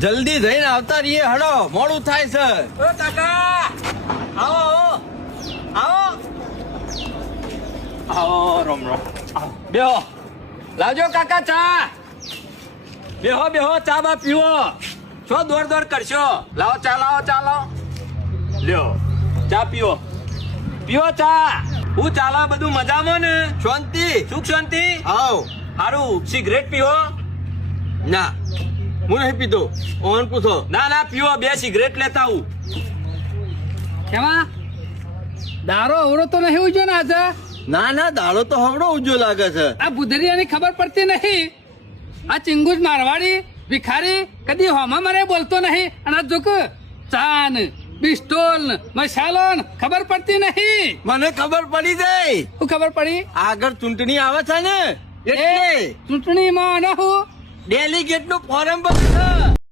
જલ્દી જઈને આવતા રહીએ, હડો મોડું થાય છે. ઓ કાકા આવો આવો આવો રોમ રોમ બેહો લાવજો કાકા ચા બેહો ચા બા પીવો છો દોડ કરશો લાવો ચા લાવો લ્યો ચા પીવો ચા હું ચાલે બધું મજામાં ને શાંતિ. સુખ શાંતિ આવ. હારું સિગરેટ પીવો ના હું નહીં પીતો, ઓન પૂછો. ના પીવો 2 સિગરેટ લેતા આવું એમાં દારો અવરો તો નહીં ઉજ્યો ને આજે. ના દાડો તો હવડો ઉજ્જો લાગે છે. આ બુધરિયાની ખબર પડતી નહીં. આ ચિંગુજ મારવાડી ભિખારી કદી હોમાં મરે બોલતો નહીં. અને આ જોક ચાન પિસ્તોલ મસાલો ખબર પડતી નહીં. મને ખબર પડી જાય. શું ખબર પડી? આગળ ચૂંટણી આવે છે ને એટલે ચૂંટણીમાં ન હું ડેલિગેટ નું ફોર્મ ભરશે.